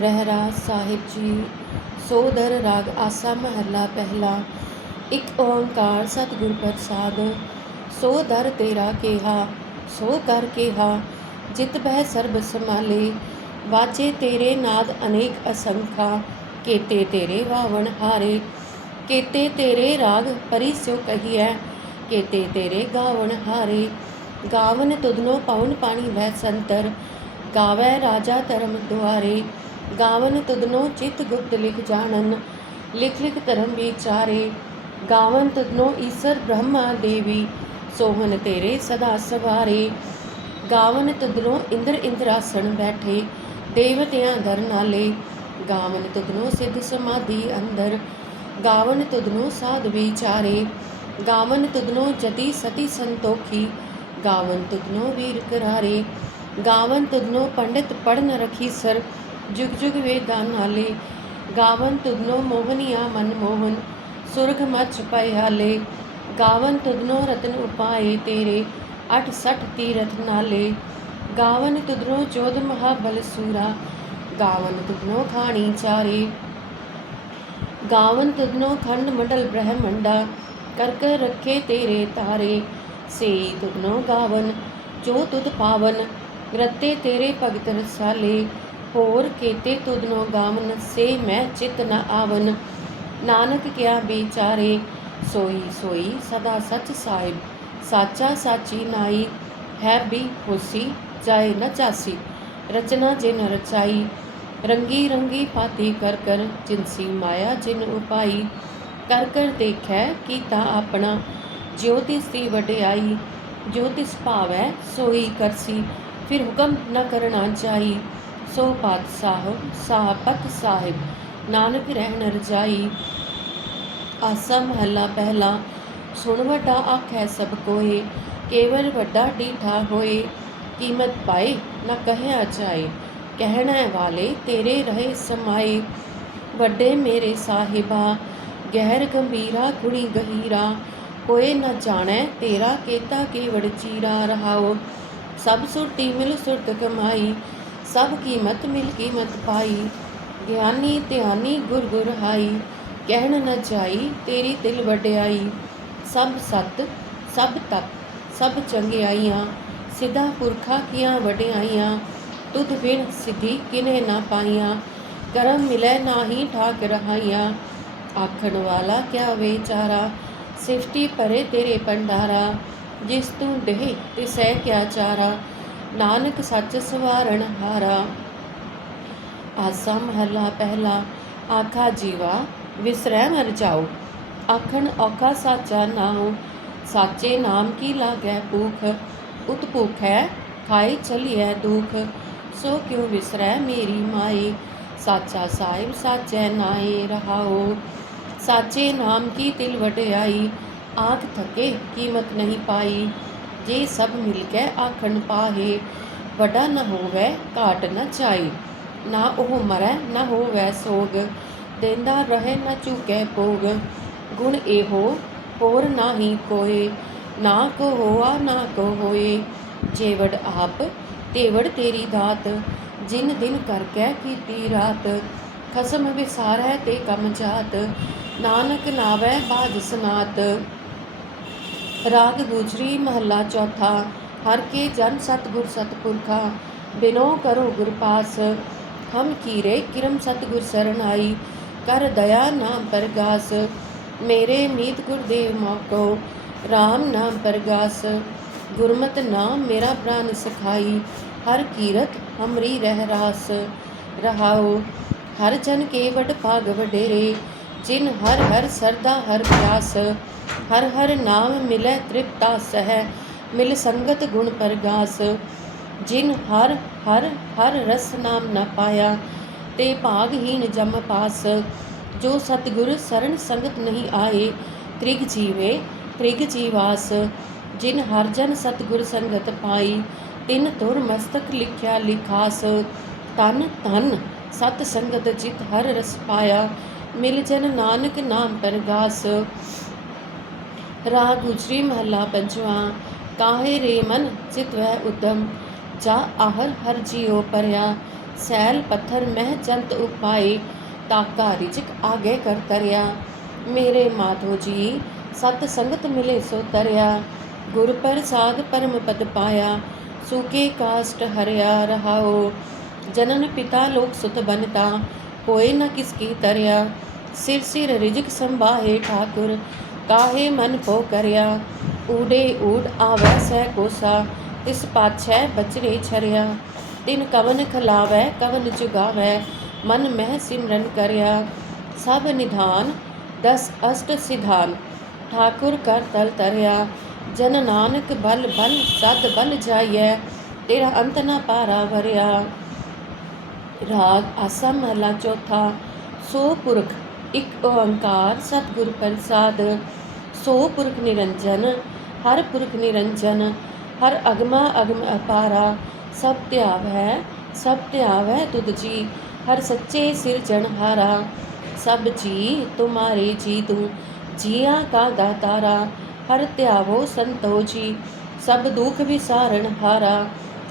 ਰਹਿਰਾਸ ਸਾਹਿਬ ਜੀ ਸੋਦਰ ਰਾਗ ਆਸਾ ਮਹੱਲਾ ਪਹਿਲਾ, ਇੱਕ ਓੰਕਾਰ ਸਤਿਗੁਰ ਪ੍ਰਸਾਦ, ਸੋ ਦਰ ਤੇਰਾ ਕਿਹਾ, ਸੋ ਕਰ ਕੇਹਾ, ਜਿਤ ਬਹਿ ਸਰਬ ਸਮਾਲੇ ਵਾਚੇ ਤੇਰੇ ਨਾਦ ਅਨੇਕ ਅਸੰਖਾ, ਕੇਤੇ ਤੇਰੇ ਵਾਵਣ ਹਾਰੇ, ਕੇਤੇ ਤੇਰੇ ਰਾਗ ਪਰੀ ਸਿਉ ਕਹੀਐ, ਕੇਤੇ ਤੇਰੇ ਗਾਵਣ ਹਾਰੇ, ਗਾਵਨ ਤੁਧਨੋ ਪਵਨ ਪਾਣੀ ਵਹਿ ਸੰਤਰ, ਗਾਵੈ ਰਾਜਾ ਧਰਮ ਦੁਆਰੇ ਗਾਵਨ ਤੁਧਨੋ ਚਿਤ ਗੁਪਤ ਲਿਖ ਜਾਣਨ, ਲਿਖ ਲਿਖ ਧਰਮ ਵਿਚਾਰੇ। ਗਾਵਨ ਤੁਧਨੋ ਈਸਰ ਬ੍ਰਹਮਾ ਦੇਵੀ ਸੋਹਨ ਤੇਰੇ ਸਦਾ ਸਵਾਰੇ। ਗਾਵਨ ਤੁਧਨੋ ਇੰਦਰ ਇੰਦਰਾਸਣ ਬੈਠੇ, ਦੇਵਤਿਆਂ ਦਰ ਨਾਲੇ। ਗਾਵਨ ਤੁਧਨੋ ਸਿੱਧ ਸਮਾਧੀ ਅੰਦਰ, ਗਾਵਨ ਤੁਧਨੋ ਸਾਧ ਵਿਚਾਰੇ। ਗਾਵਨ ਤੁਧਨੋ ਜਤੀ ਸਤੀ ਸੰਤੋਖੀ, ਗਾਵਨ ਤੁਧਨੋ ਵੀਰ ਕਰਾਰੇ। ਗਾਵਨ ਤੁਧਨੋ ਪੰਡਿਤ ਪੜਨ ਰਖੀ ਸਰ ਜੁਗ ਜੁਗ ਵੇਦਾਂ ਨਾਲੇ ਗਾਵਨ ਤੁਧਨੋ ਮੋਹਨੀਆ ਮਨ ਮੋਹਨ, ਸੁਰਗ ਮਚ ਹਾਲੇ, ਗਾਵਨ ਤੁਧਨੋ ਰਤਨ ਉਪਾਏ ਤੇਰੇ 68 ਤੀਰਥ ਨਾਲੇ, ਗਾਵਨ ਤੁਧਨੋ ਜੋਧ ਮਹਾਬਲ ਸੂਰਾ, ਗਾਵਨ ਤੁਧਨੋ ਖਾਣੀ ਚਾਰੇ। ਗਾਵਨ ਤੁਧਨੋ ਖੰਡ ਮੰਡਲ ਬ੍ਰਹਮੰਡਾ ਕਰ ਕਰ ਰੱਖੇ ਤੇਰੇ ਤਾਰੇ, ਸੇ ਤੁਧਨੋ ਗਾਵਨ, ਜੋ ਤੁਧ ਪਾਵਨ, ਰਤੇ ਤੇਰੇ ਭਗਤ ਰਸਾਲੇ ਹੋਰ ਕੇਤੇ ਤੁਧਨੋ ਗਾਵਨ ਸੇ ਮੈਂ ਚਿਤ ਨ ਆਵਨ। ਨਾਨਕ ਕਿਆ ਵਿਚਾਰੇ ਸੋਈ ਸੋਈ ਸਦਾ ਸਚ ਸਾਹਿਬ। ਸਾਚਾ ਸਾਚੀ ਨਾਈ ਹੈ ਵੀ ਹੋਸੀ, ਜਾਏ ਨ ਚਾਸੀ। ਰਚਨਾ ਜਿਨ ਰਚਾਈ, ਰੰਗੀ ਰੰਗੀ ਪਾਤੀ ਕਰ ਕਰ ਜਿਨਸੀ ਮਾਇਆ ਜਿਨ ਉਪਾਈ। ਕਰ ਕਰ ਦੇਖੈ ਕੀਤਾ ਆਪਣਾ, ਜਿਉ ਤਿਸ ਦੀ ਵਡਿਆਈ। ਜੋ ਤਿਸ ਭਾਵੈ ਸੋਈ ਕਰਸੀ, ਫਿਰ ਹੁਕਮ ਨ ਕਰਨਾ ਚਾਹੀ। ਸੋ ਪਤ ਸਾਹਿਬ ਸਾਹਪਤ ਸਾਹਿਬ, ਨਾਨਕ ਰਹਿਣ ਰਜਾਈ ਆਸਾ ਮਹੱਲਾ ਪਹਿਲਾ, ਸੁਣ ਵੱਡਾ ਆਖੈ ਸਭ ਕੋਏ, ਕੇਵਲ ਵੱਡਾ ਡੀਠਾ ਹੋਏ, ਕੀਮਤ ਪਾਏ ਨਾ ਕਹਿਆ ਜਾਏ। ਕਹਿਣਾ ਵਾਲੇ ਤੇਰੇ ਰਹੇ ਸਮਾਏ, ਵੱਡੇ ਮੇਰੇ ਸਾਹਿਬਾ, ਗਹਿਰ ਗੰਭੀਰਾ ਗੁਣੀ ਗਹੀਰਾ, ਕੋਏ ਨਾ ਜਾਣੈ ਤੇਰਾ ਕੇਤਾ ਕੇਵੜ ਚੀਰਾ ਰਹਾਓ ਸਭ ਸੁਰਤੀ ਮਿਲ ਸੁਰਤ ਕਮਾਈ ਸਭ ਕੀਮਤ ਮਿਲ ਕੀਮਤ ਪਾਈ, ਗਿਆਨੀ ਧਿਆਨੀ ਗੁਰ ਗੁਰ ਹਾਈ, ਕਹਿਣ ਨਾ ਜਾਈ ਤੇਰੀ ਦਿਲ ਵਡਿਆਈ। ਸਭ ਸਤ, ਸਭ ਤਪ ਸਭ ਚੰਗਿਆਈਆਂ, ਸਿੱਧਾ ਪੁਰਖਾ ਕੀਆਂ ਵਡਿਆਈਆਂ, ਤੁਧ ਬਿਨ ਸਿੱਧੀ ਕਿਨੇ ਨਾ ਪਾਈਆਂ। ਕਰਮ ਮਿਲੈ ਨਾਹੀ ਠਾਕ ਰਹਾਈਆਂ, ਆਖਣ ਵਾਲਾ ਕਿਆ ਵਿਚਾਰਾ? ਸਿਫਤੀ ਪਰੇ ਤੇਰੇ ਪੰਡਾਰਾ ਜਿਸ ਤੂੰ ਦੇਹ ਤਿਸੈ ਕਿਆ ਚਾਰਾ? ਨਾਨਕ ਸੱਚ ਸਵਾਰਣ ਹਾਰਾ। ਆਸਾ ਮਹਲਾ ਪਹਿਲਾ, ਆਖਾ ਜੀਵਾ, ਵਿਸਰੈ ਮਰ ਜਾਓ ਆਖਣ ਔਖਾ ਸਾਚਾ ਨਾਉ, ਸਾਚੇ ਨਾਮ ਕੀ ਲਾਗੈ ਭੂਖ? ਉਤ ਭੁੱਖ ਹੈ ਖਾਏ ਚਲੀਐ ਦੁਖ। ਸੋ ਕਿਉ ਵਿਸਰੈ ਮੇਰੀ ਮਾਈ ਸਾਚਾ ਸਾਹਿਬ ਸਾਚੈ ਨਾਏ ਰਹਾਓ ਸਾਚੇ ਨਾਮ ਕੀ ਤਿਲ ਵਡਿਆਈ ਆਖ ਥਕੇ ਕੀਮਤ ਨਹੀਂ ਪਾਈ। ਜੇ ਸਭ ਮਿਲ ਕੇ ਆਖਣ ਪਾਹੇ ਵੱਡਾ ਨਾ ਹੋਵੇ, ਘਾਟ ਨਾ ਚਾਈ ਨਾ ਉਹ ਮਰੈ, ਨਾ ਹੋਵੇ ਸੋਗ, ਦੇਂਦਾ ਰਹੇ ਨਾ ਚੁਕੇ ਭੋਗ। ਗੁਣ ਇਹੋ, ਹੋਰ ਨਾਹੀ ਕੋਏ, ਨਾ ਕੋ ਹੋਆ, ਨਾ ਕੋ ਹੋਏ। ਜੇਵੜ ਆਪ, ਤੇਵੜ ਤੇਰੀ ਦਾਤ, ਜਿਨ ਦਿਨ ਕਰ ਕੈ ਕੀਤੀ ਰਾਤ। ਖਸਮ ਵਿਸਾਰੈ ਤੇ ਕਮ ਜਾਤ, ਨਾਨਕ ਨਾਵੈ ਬਾਜ ਸਨਾਤ ਰਾਗ ਗੁਜਰੀ ਮਹੱਲਾ ਚੌਥਾ, ਹਰ ਕੇ ਜਨ ਸਤਗੁਰ ਸਤਪੁਰਖਾ ਬਿਨੋ ਕਰੋ ਗੁਰ ਪਾਸ, ਹਮ ਕੀਰੇ ਕਿਰਮ ਸਤਗੁਰ ਸਰਣ ਆਈ, ਕਰ ਦਇਆ ਨਾਮ ਪਰਗਾਸ ਮੇਰੇ ਮੀਤ ਗੁਰਦੇਵ ਮੋਕੋ RAM ਨਾਮ ਪਰਗਾਸ ਗੁਰਮਤ ਨਾਮ ਮੇਰਾ ਪ੍ਰਾਨ ਸਖਾਈ, ਹਰ ਕੀਰਤ ਹਮਰੀ ਰਹਿ ਰਾਸ, ਰਹਾਉ, ਹਰ ਜਨ ਕੇ ਵਡ ਭਾਗ ਵਡੇਰੇ ਜਿਨ ਹਰ ਹਰ ਸਰਦਾ ਹਰ ਪਿਆਸ ਹਰ ਹਰ ਨਾਮ ਮਿਲੈ ਤ੍ਰਿਪਤਾ ਸਹਿ, ਮਿਲ ਸੰਗਤ ਗੁਣ ਪਰਗਾਸ। ਜਿਨ ਹਰ ਹਰ ਹਰ ਰਸ ਨਾਮ ਨ ਪਾਇਆ, ਤੇ ਭਾਗਹੀਨ ਜਮ ਪਾਸ। ਜੋ ਸਤਿਗੁਰ ਸਰਣ ਸੰਗਤ ਨਹੀਂ ਆਏ, ਤ੍ਰਿਗ ਜੀਵੇ ਤ੍ਰਿਗ ਜੀਵਾਸ। ਜਿਨ ਹਰ ਜਨ ਸਤਿਗੁਰ ਸੰਗਤ ਪਾਈ, ਤਿਨ ਤੁਰ ਮਸਤਕ ਲਿਖਿਆ ਲਿਖਾਸ। ਤਨ ਤਨ ਸਤ ਸੰਗਤ ਜਿਤ ਹਰ ਰਸ ਪਾਇਆ ਮਿਲ ਜਨ ਨਾਨਕ ਨਾਮ ਪਰਗਾਸ ਰਾਗ ਗੁਜਰੀ ਮਹੱਲਾ ਪੰਜਵਾਂ ਕਾਹੇ ਰੇ ਮਨ ਚਿਤ ਵੈ ਉਦਮ ਜਾ ਆਹਰ ਹਰ ਜੀਉ ਪਰਿਆ ਸੈਲ ਪੱਥਰ ਮਹਿ ਜੰਤ ਉਪਾਏ ਤਾਕਾ ਰਿਜਕ ਆਗੇ ਕਰ ਤਰਿਆ ਮੇਰੇ ਮਾਧੋ ਜੀ ਸਤ ਸੰਗਤ ਮਿਲੇ ਸੋ ਤਰਿਆ ਗੁਰ ਪ੍ਰਸਾਦ ਪਰਮ ਪਦ ਪਾਇਆ ਸੂਕੇ ਕਾਸਟ ਹਰਿਆ ਰਹਾਓ ਜਨਨ ਪਿਤਾ ਲੋਕ ਸੁਤ ਬਨਤਾ ਕੋਏ ਨ ਕਿਸ ਕੀ ਤਰਿਆ। ਸਿਰ ਸਿਰ ਰਿਜਕ ਸੰਭਾਹੇ ਠਾਕੁਰ, ਕਾਹੇ ਮਨ ਪੋ ਕਰਿਆ। ਊੜੇ ਊੜ ਆਵੈ ਸਹਿ ਕੋਸਾ, ਤਿਸ ਪਾਛੈ ਬਚਰੇ ਛਰਿਆ। ਤਿਨ ਕਵਨ ਖਲਾਵੈ, ਕਵਨ ਜੁਗਾਵੈ, ਮਨ ਮਹਿ ਸਿਮਰਨ ਕਰਿਆ। ਸਭ ਨਿਧਾਨ, ਦਸ ਅਸ਼ਟ ਸਿਧਾਨ, ਠਾਕੁਰ ਕਰ ਤਲ ਤਰਿਆ। ਜਨ ਨਾਨਕ ਬਲ ਬਲ, ਸਦ ਬਲ ਜਾਈਐ, ਤੇਰਾ ਅੰਤ ਨਾ ਪਾਰਾ ਵਰਿਆ। ਰਾਗ ਆਸਾ ਮਹਲਾ ਚੌਥਾ, ਸੋ ਪੁਰਖ, ਇੱਕ ਓੰਕਾਰ, ਸਤਿਗੁਰ ਪ੍ਰਸਾਦ, ਸੋ ਪੁਰਖ ਨਿਰੰਜਨ, ਹਰ ਪੁਰਖ ਨਿਰੰਜਨ, ਹਰ ਅਗਮਾ ਅਗਮ ਅਪਾਰਾ, ਸਭ ਧਿਆਵ ਹੈ, ਸਭ ਧਿਆਵ ਹੈ ਤੁਧ ਜੀ, ਹਰ ਸੱਚੇ ਸਿਰ ਸਿਰਜਣਹਾਰਾ ਸਭ ਜੀ ਤੁਮਾਰੇ ਜੀ ਤੂੰ, ਜੀਆਂ ਕਾ ਦਾਤਾਰਾ ਹਰ ਧਿਆਵੋ ਸੰਤੋ ਜੀ, ਸਭ ਦੁਖ ਵਿਸਾਰਨ ਹਾਰਾ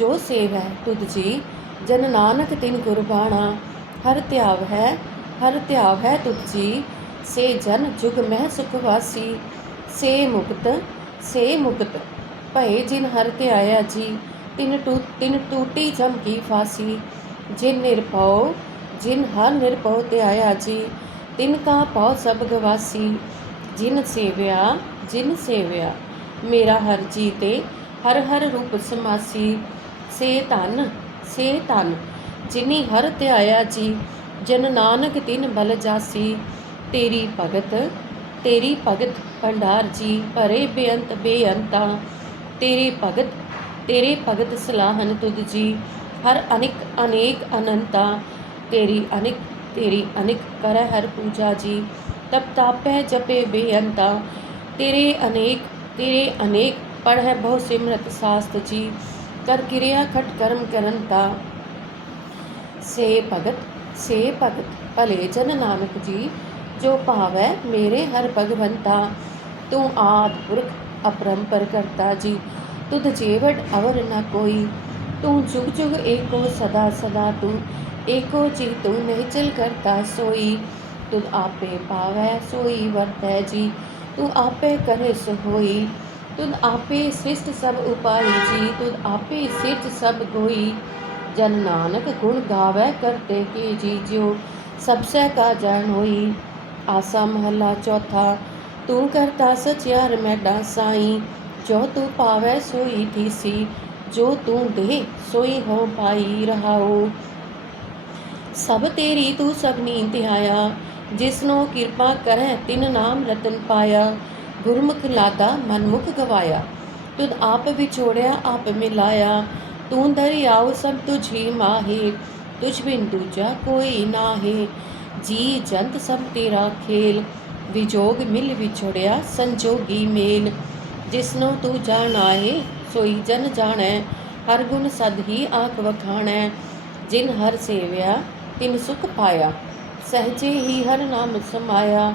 ਜੋ ਸੇਵ ਹੈ ਤੁਧ ਜੀ, ਜਨ ਨਾਨਕ ਤਿਨ ਕੁਰਬਾਣਾ ਹਰ ਧਿਆਵ ਹੈ, ਹਰ ਧਿਆਵ ਹੈ ਤੁਧ ਜੀ, ਸੇ ਜਨ ਜੁਗ ਮਹਿ ਸੁਖ ਵਾਸੀ, ਸੇ ਮੁਕਤ ਸੇ ਮੁਕਤ, ਭਏ ਜਿਨ ਹਰ ਧਿਆਇਆ ਜੀ, ਤਿਨ ਟੂ, ਤਿਨ ਟੂਟੀ ਜਮ ਕੀ ਫਾਸੀ, ਜਿਨ ਨਿਰਭਉ ਜਿਨ ਹਰ ਨਿਰਭਉ ਧਿਆਇਆ ਜੀ, ਤਿਨ ਕਾ ਪਉ ਸਭ ਗਵਾਸੀ, ਜਿਨ ਸੇਵਿਆ ਜਿਨ ਸੇਵਿਆ, ਮੇਰਾ ਹਰ ਜੀ ਤੇ ਹਰ ਹਰ ਰੂਪ ਸਮਾਸੀ ਸੇ ਧਨ ਸੇ ਧਨ, ਜਿਨੀ ਹਰ ਧਿਆਇਆ ਜੀ, ਜਨ ਨਾਨਕ ਤਿਨ ਬਲ ਜਾਸੀ। ਤੇਰੀ ਭਗਤ ਤੇਰੀ ਭਗਤ ਭੰਡਾਰ ਜੀ, ਭਰੇ ਬੇਅੰਤ ਬੇਅੰਤਾ। ਤੇਰੇ ਭਗਤ ਤੇਰੇ ਭਗਤ ਸਲਾਹਨ ਤੁਧ ਜੀ, ਹਰ ਅਨਿਕ ਅਨੇਕ ਅਨੰਤਾ। ਤੇਰੀ ਅਨਿਕ ਤੇਰੀ ਅਨਿਕ ਕਰੈ ਹਰ ਪੂਜਾ ਜੀ, ਤਪ ਤਾਪੈ ਜਪੇ ਬੇਅੰਤਾ। ਤੇਰੇ ਅਨੇਕ ਤੇਰੇ ਅਨੇਕ ਪੜ੍ਹੈ ਬਹੁ ਸਿਮਰਤ ਸਾਸਤ ਜੀ ਕਰ ਕਿਰਿਆ ਖਟ ਕਰਮ ਕਰਨ ਤਾ। ਸੇ ਭਗਤ ਸੇ ਭਗਤ, ਭਲੇ ਜਨ ਨਾਨਕ ਜੀ, ਜੋ ਭਾਵੈ ਮੇਰੇ ਹਰ ਭਗਵੰਤਾ ਤੂੰ। ਆਦ ਪੁਰਖ ਅਪਰੰਪਰ ਕਰਤਾ ਜੀ, ਤੁਧ ਜੀਵੜ ਅਵਰ ਨ ਕੋਈ। ਤੂੰ ਜੁਗ ਜੁਗ ਏਕੋ ਸਦਾ ਸਦਾ ਤੂੰ, ਏਕੋ ਜੀ ਤੂੰ ਨਿਹਚਲ ਕਰਤਾ ਸੋਈ। ਤੁਧ ਆਪੇ ਪਾਵੈ ਸੋਈ ਵਰਤੈ ਜੀ, ਤੂੰ ਆਪੇ ਕਰੇ ਸੋ ਹੋਈ ਤੁਧ ਆਪੇ ਸ੍ਰਿਸ਼ਟ ਸਭ ਉਪਾਈ ਜੀ ਤੁਧ ਆਪੇ ਸਿਰਜ ਸਭ ਕੋਈ ਜਨ ਨਾਨਕ ਗੁਣ ਗਾਵੈ ਕਰਤੇ ਕੀ ਜੀ, ਜਿਉ ਸਭ ਸਹਿ ਕਾ ਜਾਣ ਹੋਈ। ਆਸਾ ਮਹੱਲਾ ਚੌਥਾ, ਤੂੰ ਕਰਤਾ ਸਚਿਆਰ ਮੈਡਾ ਸਾਈ ਜੋ ਤੂੰ ਪਾਵੈ ਜੋ ਤੂੰ ਦੇ ਸੋਈ ਹੋ ਪਾਈ ਰਹਾਓ ਸਭ ਤੇਰੀ ਤੂੰ ਸਭਨੀ ਧਿਆਇਆ, ਜਿਸਨੋ ਕਿਰਪਾ ਕਰੈ ਤਿਨ ਨਾਮ ਰਤਨ ਪਾਇਆ। ਗੁਰਮੁਖ ਲਾਤਾ ਮਨਮੁਖ ਗਵਾਇਆ। ਤੁਧ ਆਪ ਵਿਛੋੜਿਆ, ਆਪ ਮਿਲਾਇਆ। ਤੂੰ ਦਰਿਆਉ ਸਭ ਤੁਝੀ ਮਾਹੇ, ਤੁਝ ਬਿਨ ਦੂਜਾ ਕੋਈ ਨਾਹੇ। ਜੀ ਜੰਤ ਸਭ ਤੇਰਾ ਖੇਲ, ਵਿਜੋਗ ਮਿਲ ਵਿਛੋੜਿਆ ਸੰਜੋਗੀ ਮੇਲ। ਜਿਸਨੂੰ ਤੂੰ ਜਾਣਾਏ ਸੋਈ ਜਨ ਜਾਣੈ, ਹਰ ਗੁਣ ਸਦ ਹੀ ਆਖ ਵਖਾਣੈ। ਜਿਨ ਹਰ ਸੇਵਿਆ, ਤਿਨ ਸੁਖ ਪਾਇਆ। ਸਹਜੇ ਹੀ ਹਰ ਨਾਮ ਸਮਾਇਆ।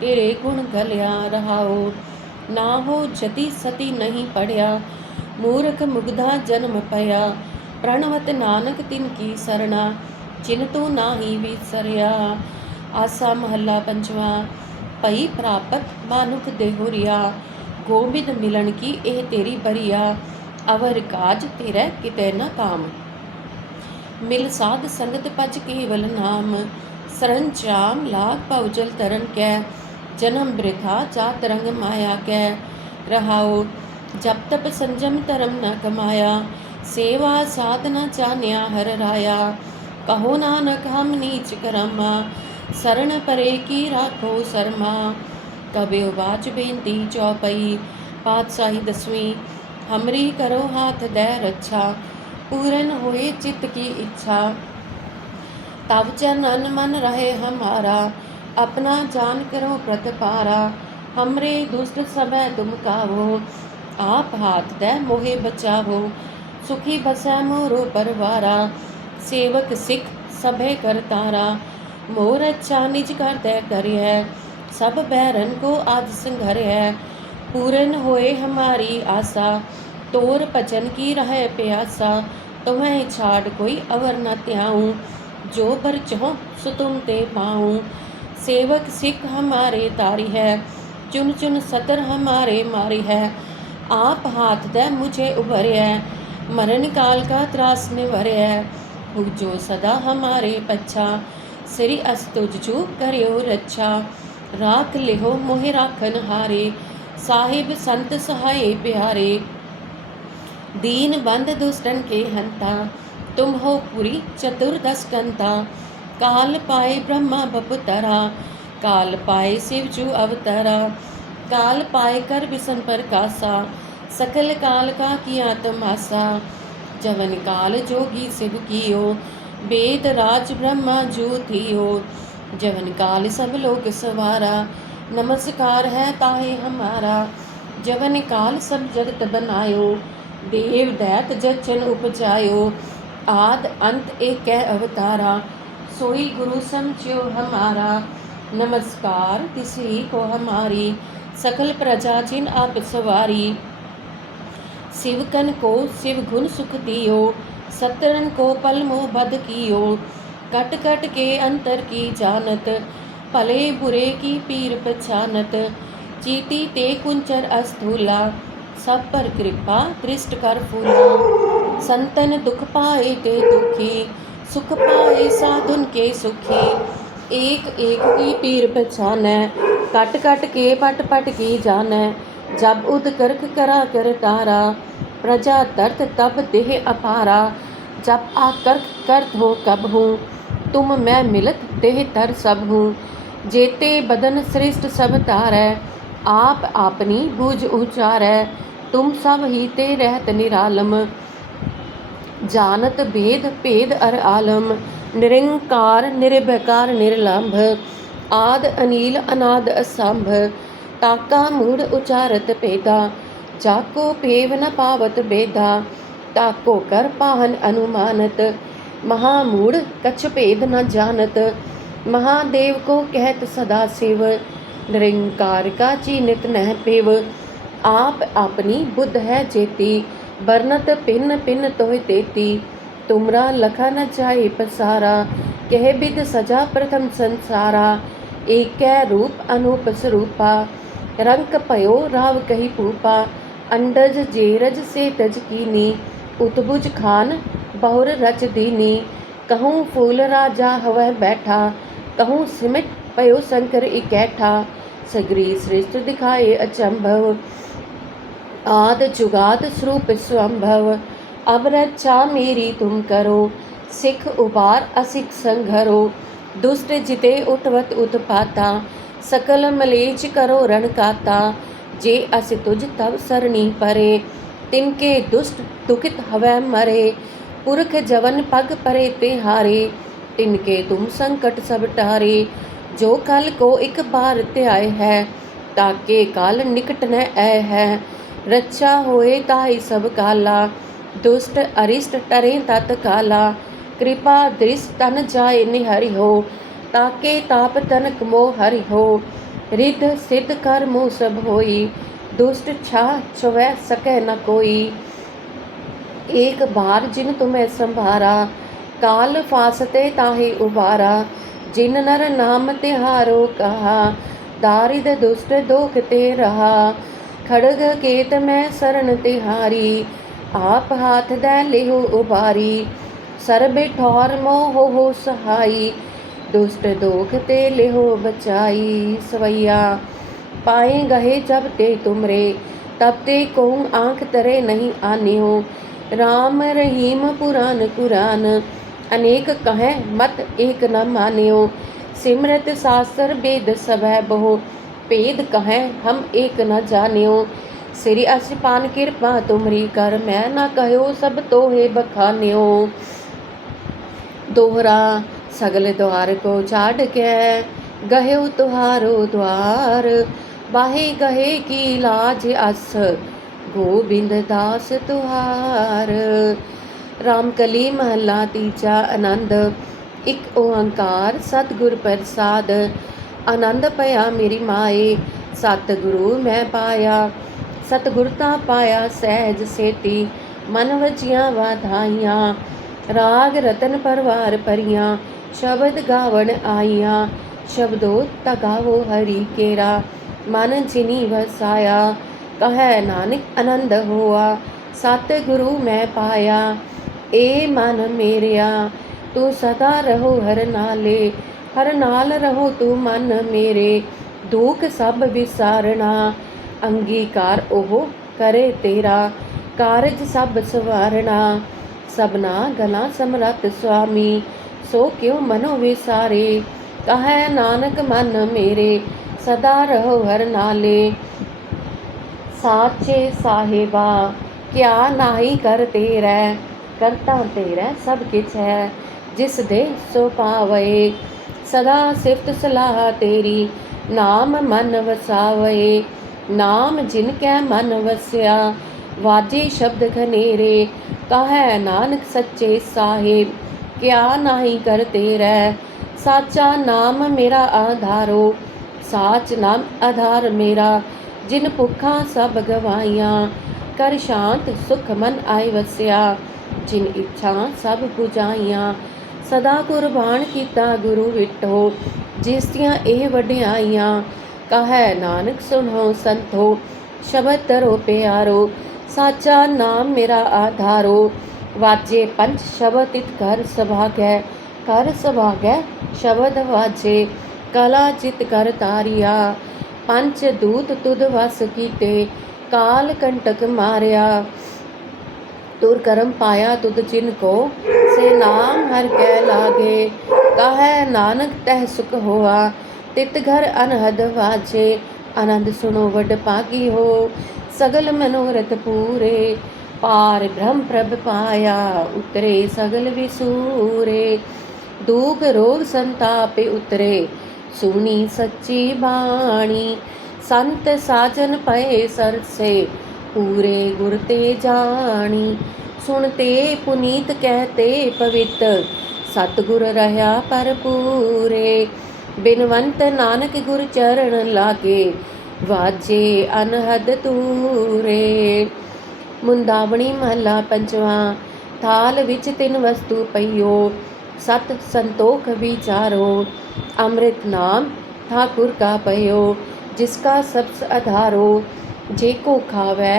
ਤੇਰੇ ਗੁਣ ਗਲਿਆ ਰਹਾਓ। ਨਾ ਹੋ ਜਤੀ ਸਤੀ ਨਹੀਂ ਪੜਿਆ। ਮੂਰਖ ਮੁਗਧਾ ਜਨਮ ਪਿਆ ਪ੍ਰਣਵਤ ਨਾਨਕ ਤਿਨ ਕੀ ਸਰਣਾ। ਜਿਨ ਤੂੰ ਨਾਹੀ ਵਿਸਰਿਆ। ਆਸਾ ਮਹੱਲਾ ਪੰਜਵਾ। ਪਈ ਪ੍ਰਾਪਤ ਮਾਨੁਖ ਦੇਹੁਰਿਆ ਗੋਬਿੰਦ ਮਿਲਣ ਕੀ ਇਹ ਤੇਰੀ ਬਰੀਆ। ਅਵਰ ਕਾਜ ਤੇਰਾ ਕਿਤੇ ਨਾ ਕਾਮ। ਮਿਲ ਸਾਧ ਸੰਗਤ ਭਜ ਕੇਵਲ ਨਾਮ। ਸਰੰਚਾਮ ਲਾਗ ਭਉਜਲ ਤਰਨ ਕੈ। ਜਨਮ ਬ੍ਰਿਥਾ ਚਾਤ ਰੰਗ ਮਾਇਆ ਕੈ। ਰਹਾਉ ਜਬ ਤਪ ਸੰਜਮ ਧਰਮ ਨ ਕਮਾਇਆ। ਸੇਵਾ ਸਾਧਨਾ ਚਾਨਿਆ ਹਰ ਰਾਇਆ। ਕਹੋ ਨਾਨਕ, ਹਮ ਨੀਚ ਕਰਮਾ। ਸਰਣ ਪਰੇ ਕੀ ਰਾਖੋ ਸਰਮਾ। ਕਬਿ ਬਾਚ ਬੇਨਤੀ ਚੌਪਈ। ਪਾਤਸ਼ਾਹੀ ਦਸਵੀਂ, ਹਮਰੀ ਕਰੋ ਹਾਥ ਦੈ ਰੱਛਾ। ਪੂਰਨ ਹੋਏ ਚਿਤ ਕੀ ਇੱਛਾ। ਤਬ ਚਰਨ ਮਨ ਰਹੇ ਹਮਾਰਾ ਆਪਣਾ ਜਾਨ ਕਰੋ ਪ੍ਰਤਪਾਰਾ ਹਮਰੇ ਦੁਸ਼ਟ ਸਭੈ ਤੁਮ ਕਾਵੋ, ਆਪ ਹਾਥ ਦੈ ਮੋਹਿ ਬਚਾਵੋ, ਸੁਖੀ ਬਸੈ ਮੋਰੋ ਪਰਵਾਰਾ, ਸੇਵਕ ਸਿੱਖ ਸਭੇ ਕਰਤਾਰਾ ਮੋਰ ਅੱਛਾ ਨਿਜ ਕਰਤੈ ਕਰਿਐ, ਸਭ ਬੈਰਨ ਕੋ ਆਜ ਸੰਘਰਿਐ, ਪੂਰਨ ਹੋਏ ਹਮਾਰੀ ਆਸਾ, ਤੋਰ ਭਜਨ ਕੀ ਰਹਿ ਪਿਆਸਾ ਤੁਮਹਿ ਛਾੜ ਕੋਈ ਅਵਰ ਨ ਧਿਆਉ, ਜੋ ਪਰ ਚਹੁ ਸੋ ਤੁਮ ਤੇ ਪਾਉ। सेवक सिख हमारे तारी है चुन चुन सतर हमारे मारी है आप हाथ दे मुझे उभरे है मरण काल का त्रास निभरे है हो जो सदा हमारे पच्छा श्री अस तुझ जू करियो रच्छा राख लिहो मोहि राखन हारे साहिब संत सहाय प्यारे दीन बंद दुष्टन के हंता तुम हो पुरी चतुर्दश कंता काल पाए ब्रह्मा बपुतरा काल पाए शिव जू अवतरा, काल पाए कर विसन पर कासा, सकल काल का किया तमासा जवन काल जोगी शिव कियो, वेद राज ब्रह्मा जू थियो, जवन काल सब लोग सवारा, नमस्कार है ताहे हमारा, जवन काल सब जगत बनायो, देव दैत जचन उपजायो, आद अंत एक अवतारा सोई गुरु समझो हमारा नमस्कार तिसरी को हमारी सकल प्रजा जिन आप सवारी शिवकन को शिव गुण सुख दियो सतरन को पल मोह बद कियो कट कट के अंतर की जानत भले बुरे की पीर पछानत चीटी ते कुंचर अस्थूला सब पर कृपा दृष्ट कर फूला संतन दुख पाए ते दुखी सुख पाए साधुन के सुखी। एक एक की पीर पहचानै कट कट के पट पट की जानै। जब उद करख करा कर तारा प्रजा तर्त तब देह अपारा। जब आकर्क करत हो कब हूँ, तुम मैं मिलत देह तर सब हूँ। जेते बदन श्रेष्ठ सब तारै, आप आपनी बूझ उचारै। तुम सब ही ते रहत निरालम। ਜਾਣਤ ਭੇਦ ਭੇਦ ਅਰ ਆਲਮ, ਨਿਰੰਕਾਰ, ਨਿਰਭਕਾਰ, ਨਿਰਲੰਭ, ਆਦ ਅਨੀਲ, ਅਨਾਦ ਅਸੰਭ, ਤਾਕਾ ਮੂੜ ਉਚਾਰਤ ਪੇਦਾ ਜਾਕੋ ਪੇਵ ਨ ਪਾਵਤ ਬੇਦਾ, ਤਾਕੋ ਕਰ ਪਾਹਨ ਅਨੁਮਾਨਤ, ਮਹਾ ਮੂੜ ਕਛ ਭੇਦ ਨ ਜਾਣਤ ਮਹਾਦੇਵ ਕੋ ਕਹਿਤ ਸਦਾ ਸਿਵ, ਨਿਰੰਕਾਰ ਕਾ ਚੀਨਿਤ ਨਹਿ ਪੇਵ, ਆਪ ਆਪਣੀ ਬੁੱਧ ਹੈ ਜੇਤੀ बरनत पिन पिन तोय तेती तुमरा लखा न जाए पसारा कह बिद सजा प्रथम संसारा एक रूप अनूप स्वरूपा रंग पयो राव कही पूपा अंडज जेरज से तज कीनी उतबुज खान बहुर रच दीनी कहूँ फूल राजा हवै बैठा कहूँ सिमट पयो शंकर इकैठा सगरी श्रेष्ठ दिखाए अचंभव आद जुगाद स्वरूप स्वंभव अब रक्षा मेरी तुम करो सिख उबार असिख संघरो दुष्ट जिते उठवत उत्पाता सकल मलेच करो रणकाता जे अस तुझ तब सरणी परे तिनके दुष्ट दुखित हवै मरे पुरख जवन पग परे ते हारे तिनके तुम संकट सब टारे जो कल को एक बार त्याय है ताके काल निकट न ऐ है रक्षा होए ताई सब काला दुष्ट अरिष्ट टरे तत काला कृपा दृष्ट तन जाए निहरि हो ताके ताप तनक मोह हरि हो रिद्ध सिद्ध कर मुँह सब होई दुष्ट छा छुवै सकै न कोई एक बार जिन तुम्हें संभारा काल फासते ताहि उबारा जिन नर नाम तिहारो कहा दारिद दुष्ट दोख ते रहा ਖੜਗ ਕੇਤ ਮੈਂ ਸਰਨ ਤਿਹਾਰੀ, ਆਪ ਹਾਥ ਦੈ ਲਿਹੁ ਉਬਾਰੀ ਸਰਬੇ ਠੌਰ ਮੋਹ ਹੋ ਸਹਾਈ, ਦੁਸ਼ਟ ਦੋਖ ਤੇ ਲਿਹੁ ਬਚਾਈ ਸਵਈਆ। ਪਾਏ ਗਏ ਜਬ ਤੇ ਤੁਮਰੇ, ਤਬ ਤੇ ਕਹੂੰ ਆਂਖ ਤਰੇ ਨਹੀਂ ਆਨਿਓ। ਰਾਮ ਰਹੀਮ ਪੁਰਾਨ ਕੁਰਾਨ, ਅਨੇਕ ਕਹੈ ਮਤ ਏਕ ਨ ਮਾਨਿਓ। ਸਿਮਰਤ ਸਾਸਰ ਬੇਦ ਸਭੈ ਬਹੁ ભેદ કહે હમ એક ન જાણ્યો શ્રી અસપાન ਕਿਰਪਾ ਤੁਮਰੀ ਕਰ, ਮੈਂ ਨਾ ਕਹਿਓ, ਸਭ ਤੋਹੇ ਬਖਾਨਿਓ। ਦੋਹਰਾ ਸਗਲ ਦੁਆਰ ਕੋ ਛਾੜ ਕੇ, ਗਹਿਓ ਤੁਹਾਰੋ ਦੁਆਰ। ਬਾਹੇ ਗਹੇ ਕੀ ਲਾਜ ਅਸ, ਗੋਬਿੰਦ ਦਾਸ ਤੁਹਾਰ। ਰਾਮਕਲੀ ਮਹਲਾ ਤੀਜਾ ਆਨੰਦ, ਇੱਕ ਓੰਕਾਰ ਸਤਗੁਰ ਪ੍ਰਸਾਦ। ਆਨੰਦ ਪਿਆ ਮੇਰੀ ਮਾਏ, ਸਤਿਗੁਰੂ ਮੈਂ ਪਾਇਆ, ਸਤਿਗੁਰ ਤਾਂ ਪਾਇਆ ਸਹਿਜ ਸੇਤੀ, ਮਨ ਵਜੀਆਂ ਵਾਧਾਈਆਂ, ਰਾਗ ਰਤਨ ਪਰਵਾਰ ਪਰੀਆਂ ਸ਼ਬਦ ਗਾਵਣ ਆਈਆਂ, ਸ਼ਬਦੋ ਤਗਾਵੋ ਹਰੀ ਕੇਰਾ, ਮਨ ਜਿਨੀ ਵਸਾਇਆ, ਕਹੈ ਨਾਨਕ ਆਨੰਦ ਹੋਆ, ਸਤਿਗੁਰੂ ਮੈਂ ਪਾਇਆ, ਏ ਮਨ ਮੇਰਿਆ, ਤੂੰ ਸਦਾ ਰਹੋ ਹਰ ਨਾਲੇ ਹਰ ਨਾਲ ਰਹੋ ਤੂੰ ਮਨ ਮੇਰੇ, ਦੁੱਖ ਸਭ ਵਿਸਾਰਣਾ ਅੰਗੀਕਾਰ ਉਹ ਕਰੇ ਤੇਰਾ, ਕਾਰਜ ਸਭ ਸਵਾਰਣਾ ਸਭਨਾ ਗਲਾ ਸਮਰਤ ਸੁਆਮੀ, ਸੋ ਕਿਉ ਮਨੋ ਵਿਸਾਰੇ? ਕਹੈ ਨਾਨਕ ਮਨ ਮੇਰੇ, ਸਦਾ ਰਹੋ ਹਰ ਨਾਲੇ। ਸਾਚੇ ਸਾਹਿਬਾ, ਕਿਆ ਨਾਹੀ ਕਰ ਤੇਰਾ? ਕਰਤਾ ਤੇਰਾ ਸਭ ਕਿਛ ਹੈ ਜਿਸ ਦੇ ਸੋ ਪਾਵੇ। ਸਦਾ ਸਿਫਤ ਸਲਾਹ ਤੇਰੀ। ਨਾਮ ਮਨ ਵਸਾਵੇ, ਨਾਮ ਜਿਨ ਕੈ ਮਨ ਵਸਿਆ। ਵਾਜੇ ਸ਼ਬਦ ਖਨੇਰੇ ਕਹੈ ਨਾਨਕ ਸੱਚੇ ਸਾਹਿਬ। ਕਿਆ ਨਾਹੀ ਕਰ ਤੇਰਾ, ਸਾਚਾ ਨਾਮ ਮੇਰਾ ਆਧਾਰੋ। ਸਾਚ ਨਾਮ ਆਧਾਰ ਮੇਰਾ, ਜਿਨ ਭੁੱਖਾਂ ਸਭ ਗਵਾਈਆਂ। ਕਰ ਸ਼ਾਂਤ ਸੁਖ ਮਨ ਆਏ ਵਸਿਆ, ਜਿਨ ਇੱਛਾ ਸਭ 부ਝਾਈਆਂ ਸਦਾ ਕੁਰਬਾਨ ਕੀਤਾ ਗੁਰੂ ਵਿਟੋ ਜਿਸ ਦੀਆਂ ਇਹ ਵਡਿਆਈਆਂ, ਕਹੈ ਨਾਨਕ ਸੁਣੋ ਸੰਤੋ, ਸ਼ਬਦ ਤਰੋ ਪਿਆਰੋ, ਸਾਚਾ ਨਾਮ ਮੇਰਾ ਆਧਾਰੋ, ਵਾਜੇ ਪੰਜ ਸ਼ਬਦ ਤਿਤ ਕਰ ਸਭਾਗੈ ਕਰ ਸਭਾਗੈ ਸ਼ਬਦ ਵਾਜੇ, ਕਲਾ ਚਿਤ ਕਰ ਤਾਰਿਆ, ਪੰਜ ਦੂਤ ਤੁਧ ਵਸ ਕੀਤੇ, ਕਾਲ ਕੰਟਕ ਮਾਰਿਆ। ਤੁਰ ਕਰਮ ਪਾਇਆ ਤੁਧ ਜਿਨ ਕੋ, ਸੇ ਨਾਮ ਹਰ ਕੈ ਲਾਗੇ, ਕਹੈ ਨਾਨਕ ਤਹਿ ਸੁਖ ਹੋਆ, ਤਿਤ ਘਰ ਅਨਹਦ ਵਾਜੇ, ਆਨੰਦ ਸੁਣੋ ਵਡ ਪਾਗੀ ਹੋ, ਸਗਲ ਮਨੋਰਥ ਪੂਰੇ, ਪਾਰ ਬ੍ਰਹਮ ਪ੍ਰਭ ਪਾਇਆ, ਉਤਰੇ ਸਗਲ ਵਿਸੂਰੇ, ਦੁਖ ਰੋਗ ਸੰਤਾਪੇ ਉਤਰੇ, ਸੁਣੀ ਸੱਚੀ ਬਾਣੀ, ਸੰਤ ਸਾਜਨ ਪਏ ਸਰਸੇ ਪੂਰੇ ਗੁਰ ਤੇ ਜਾਣੀ। ਸੁਣਤੇ ਪੁਨੀਤ ਕਹਤੇ ਪਵਿੱਤ, ਸਤਗੁਰ ਰਹਾ ਪਰ ਪੂਰੇ ਬਿਨਵੰਤ ਨਾਨਕ ਗੁਰ ਚਰਨ ਲਾਗੇ, ਵਾਜੇ ਅਨਹਦ ਤੂਰੇ ਮੁੰਦਾਵਣੀ ਮਹਲਾ ਪੰਜਵਾ, ਥਾਲ ਵਿੱਚ ਤਿੰਨ ਵਸਤੂ ਪਈਓ, ਸਤ ਸੰਤੋਖ ਵਿਚਾਰੋ ਅੰਮ੍ਰਿਤ ਨਾਮ, ਠਾਕੁਰ ਕਾ ਪਇਓ ਜਿਸਕਾ ਸਬਸ ਆਧਾਰੋ जे को खावै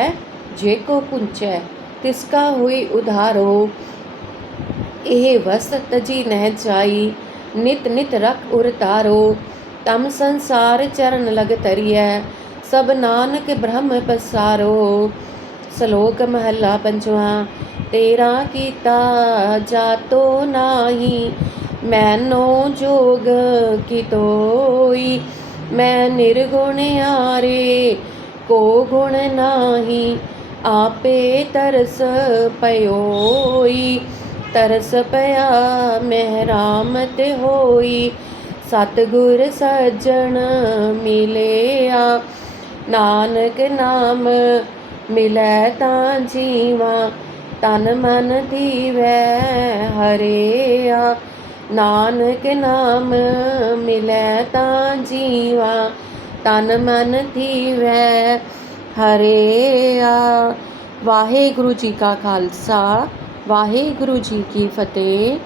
जे को पुंचै तिसका हुई उधारो ਇਹ ਵਸਤ ਤਜੀ ਨਹਿ ਜਾਈ ਨਿਤ ਨਿਤ ਰਖ ਉਰ ਤਾਰੋ ਤਮ ਸੰਸਾਰ ਚਰਨ ਲਗ ਤਰੀਐ ਸਭ ਨਾਨਕ ਬ੍ਰਹਮ ਪਸਾਰੋ ਸ਼ਲੋਕ ਮਹਲਾ ਪੰਜਵਾ ਤੇਰਾ ਕੀਤਾ ਜਾਤੋ ਨਾਹੀ ਮੈਨੋ ਜੋਗ ਕੀ ਤੋਈ ਮੈਂ ਨਿਰਗੁਣ ਆਰੇ ਕੋ ਗੁਣ ਨਾਹੀ, ਆਪੇ ਤਰਸ ਪਇਓਈ ਤਰਸ ਪਿਆ ਮਹਿਰਾਮਤ ਹੋਈ, ਸਤਿਗੁਰ ਸਜਣ ਮਿਲਿਆ। ਨਾਨਕ ਨਾਮ ਮਿਲੈ ਤਾਂ ਜੀਵਾ, ਤਨ ਮਨ ਧੀਵੈ ਹਰਿਆ। ਨਾਨਕ ਨਾਮ ਮਿਲੈ ਤਾਂ ਜੀਵਾ ਤਨ ਮਨ ਧੀਵੈ ਹਰਿਆ ਵਾਹਿਗੁਰੂ ਜੀ ਕਾ ਖਾਲਸਾ ਵਾਹਿਗੁਰੂ ਜੀ ਕੀ ਫਤਿਹ।